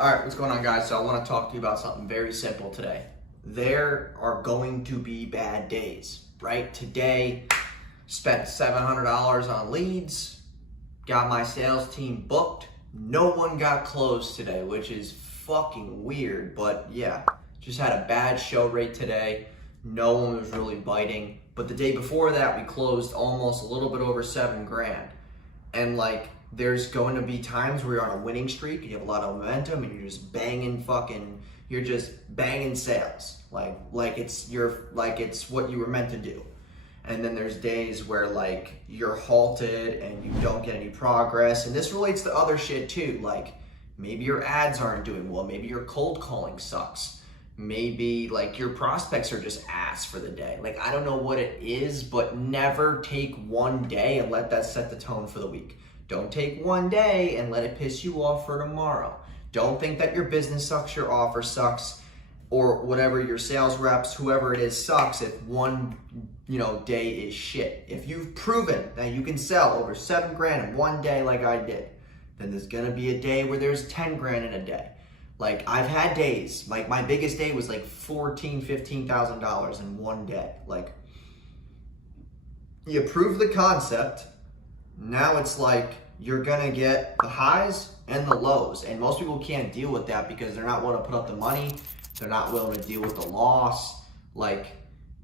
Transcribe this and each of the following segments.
All right, what's going on, guys? So I want to talk to you about something very simple today. There are going to be bad days, right? Today, spent $700 on leads, got my sales team booked. No one got closed today, which is fucking weird, but yeah, just had a bad show rate today. No one was really biting. But the day before that, we closed almost a little bit over 7 grand. And like, there's going to be times where you're on a winning streak and you have a lot of momentum and you're just banging sales. Like it's what you were meant to do. And then there's days where like you're halted and you don't get any progress. And this relates to other shit too. Like maybe your ads aren't doing well. Maybe your cold calling sucks. Maybe like your prospects are just ass for the day. Like I don't know what it is, but never take one day and let that set the tone for the week. Don't take one day and let it piss you off for tomorrow. Don't think that your business sucks, your offer sucks, or whatever, your sales reps, whoever it is sucks if one day is shit. If you've proven that you can sell over 7 grand in one day like I did, then there's gonna be a day where there's 10 grand in a day. Like I've had days, like my biggest day was like $15,000 in one day. Like you prove the concept. Now it's like you're gonna get the highs and the lows, and most people can't deal with that because they're not willing to put up the money. They're not willing to deal with the loss. Like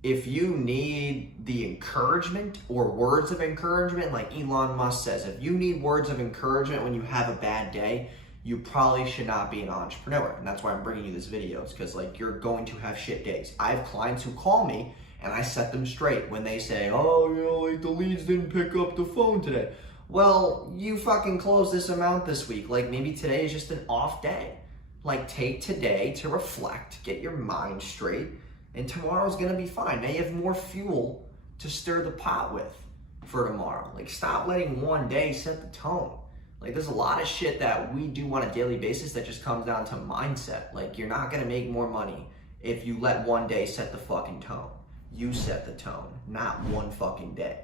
if you need the encouragement or words of encouragement, like Elon Musk says, if you need words of encouragement when you have a bad day, you probably should not be an entrepreneur. And that's why I'm bringing you this video. It's because like you're going to have shit days. I have clients who call me and I set them straight when they say, oh, like the leads didn't pick up the phone today. Well, you fucking closed this amount this week. Like maybe today is just an off day. Like take today to reflect, get your mind straight, and tomorrow's gonna be fine. Now you have more fuel to stir the pot with for tomorrow. Like stop letting one day set the tone. Like there's a lot of shit that we do on a daily basis that just comes down to mindset. Like you're not gonna make more money if you let one day set the fucking tone. You set the tone, not one fucking day.